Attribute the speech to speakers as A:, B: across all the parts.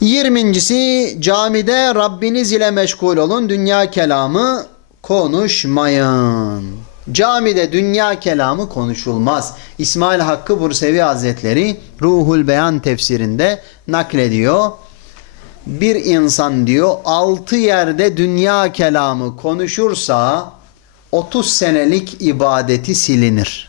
A: Yirmincisi camide Rabbiniz ile meşgul olun. Dünya kelamı konuşmayın. Camide dünya kelamı konuşulmaz. İsmail Hakkı Bursevi Hazretleri Ruhul Beyan tefsirinde naklediyor. Bir insan diyor altı yerde dünya kelamı konuşursa 30 senelik ibadeti silinir.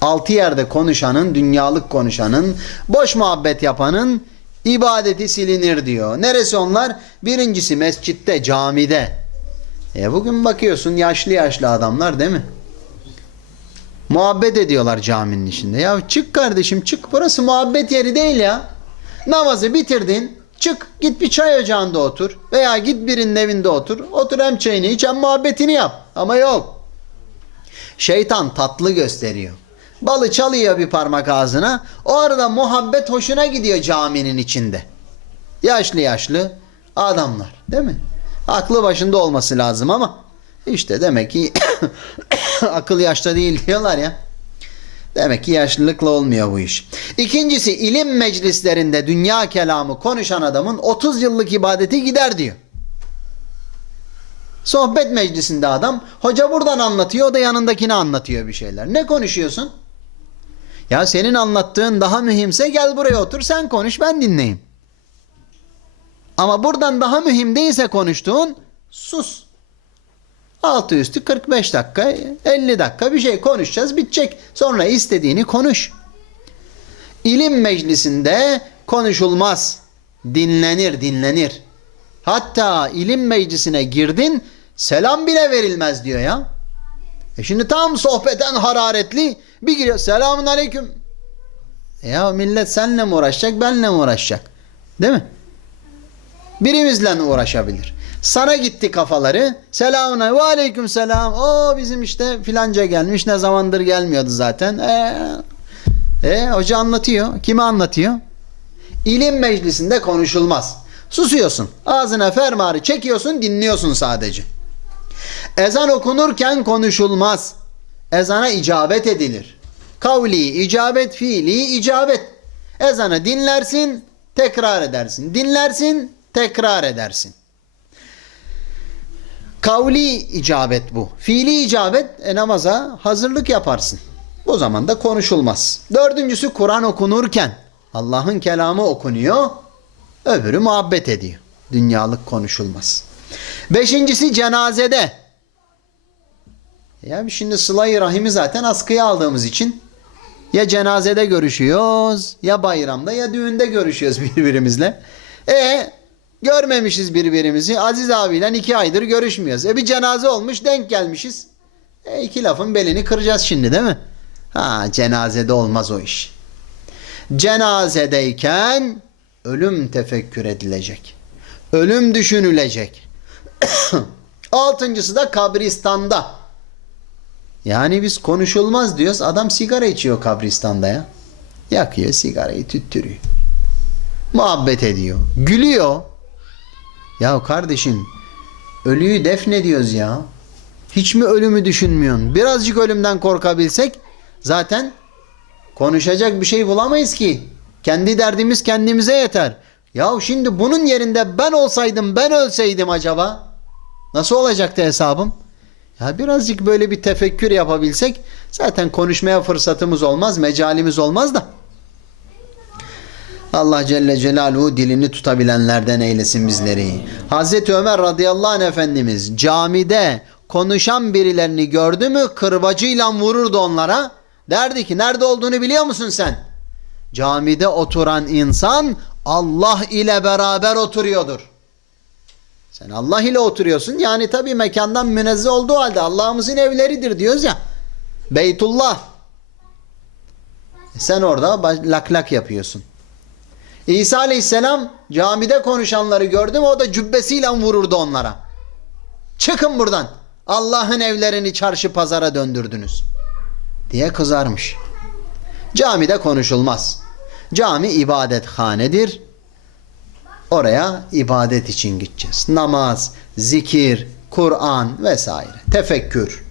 A: Altı yerde konuşanın, dünyalık konuşanın, boş muhabbet yapanın ibadeti silinir diyor. Neresi onlar? Birincisi mescitte, camide. E bugün bakıyorsun yaşlı yaşlı adamlar değil mi? Muhabbet ediyorlar caminin içinde. Ya çık kardeşim çık. Burası muhabbet yeri değil ya. Namazı bitirdin. Çık git bir çay ocağında otur. Veya git birinin evinde otur. Otur hem çayını iç hem muhabbetini yap. Ama yok. Şeytan tatlı gösteriyor. Balı çalıyor bir parmak ağzına. O arada muhabbet hoşuna gidiyor caminin içinde. Yaşlı yaşlı adamlar değil mi? Aklı başında olması lazım ama işte demek ki akıl yaşta değil diyorlar ya. Demek ki yaşlılıkla olmuyor bu iş. İkincisi ilim meclislerinde dünya kelamı konuşan adamın 30 yıllık ibadeti gider diyor. Sohbet meclisinde adam hoca buradan anlatıyor o da yanındakine anlatıyor bir şeyler. Ne konuşuyorsun? Ya senin anlattığın daha mühimse gel buraya otur sen konuş ben dinleyeyim. Ama buradan daha mühim değilse konuştuğun sus. Altı üstü 45 dakika 50 dakika bir şey konuşacağız bitecek. Sonra istediğini konuş. İlim meclisinde konuşulmaz. Dinlenir dinlenir. Hatta ilim meclisine girdin selam bile verilmez diyor ya. E şimdi tam sohbeten hararetli bir giriyor. Selamun aleyküm. E ya millet seninle mi uğraşacak benle mi uğraşacak? Değil mi? Birimizle uğraşabilir. Sana gitti kafaları. Selamun aleyküm. aleyküm selam. O bizim işte filanca gelmiş. Ne zamandır gelmiyordu zaten. E, e, hoca anlatıyor. Kime anlatıyor? İlim meclisinde konuşulmaz. Susuyorsun. Ağzına fermuarı çekiyorsun dinliyorsun sadece. Ezan okunurken konuşulmaz. Ezana icabet edilir. Kavli, icabet, fiili, icabet. Ezanı dinlersin, tekrar edersin. Dinlersin, tekrar edersin. Kavli icabet bu. Fiili icabet e, namaza hazırlık yaparsın. O zaman da konuşulmaz. Dördüncüsü Kur'an okunurken Allah'ın kelamı okunuyor. Öbürü muhabbet ediyor. Dünyalık konuşulmaz. Beşincisi cenazede. Ya şimdi sıla-i rahimi zaten askıya aldığımız için ya cenazede görüşüyoruz ya bayramda ya düğünde görüşüyoruz birbirimizle. E görmemişiz birbirimizi. Aziz abiyle iki aydır görüşmüyoruz. E bir cenaze olmuş denk gelmişiz. E iki lafın belini kıracağız şimdi değil mi? Ha cenazede olmaz o iş. Cenazedeyken ölüm tefekkür edilecek. Ölüm düşünülecek. Altıncısı da kabristanda. Yani biz konuşulmaz diyoruz. Adam sigara içiyor kabristanda ya. Yakıyor sigarayı tüttürüyor. Muhabbet ediyor. Gülüyor. Ya kardeşim ölüyü defnediyoruz ya. Hiç mi ölümü düşünmüyorsun? Birazcık ölümden korkabilsek zaten konuşacak bir şey bulamayız ki. Kendi derdimiz kendimize yeter. Ya şimdi bunun yerinde ben olsaydım ben ölseydim acaba nasıl olacaktı hesabım? Ya birazcık böyle bir tefekkür yapabilsek zaten konuşmaya fırsatımız olmaz, mecalimiz olmaz da. Allah Celle Celaluhu dilini tutabilenlerden eylesin bizleri. Hazreti Ömer radıyallahu anh Efendimiz camide konuşan birilerini gördü mü kırbacıyla vururdu onlara. Derdi ki nerede olduğunu biliyor musun sen? Camide oturan insan Allah ile beraber oturuyordur. Sen Allah ile oturuyorsun. Yani tabi mekandan münezzeh olduğu halde Allah'ımızın evleridir diyoruz ya. Beytullah. E sen orada lak lak yapıyorsun. İsa aleyhisselam camide konuşanları gördüm o da cübbesiyle vururdu onlara. Çıkın buradan. Allah'ın evlerini çarşı pazara döndürdünüz. Diye kızarmış. Camide konuşulmaz. Cami ibadethanedir. Oraya ibadet için gideceğiz. Namaz, zikir, Kur'an vesaire. Tefekkür.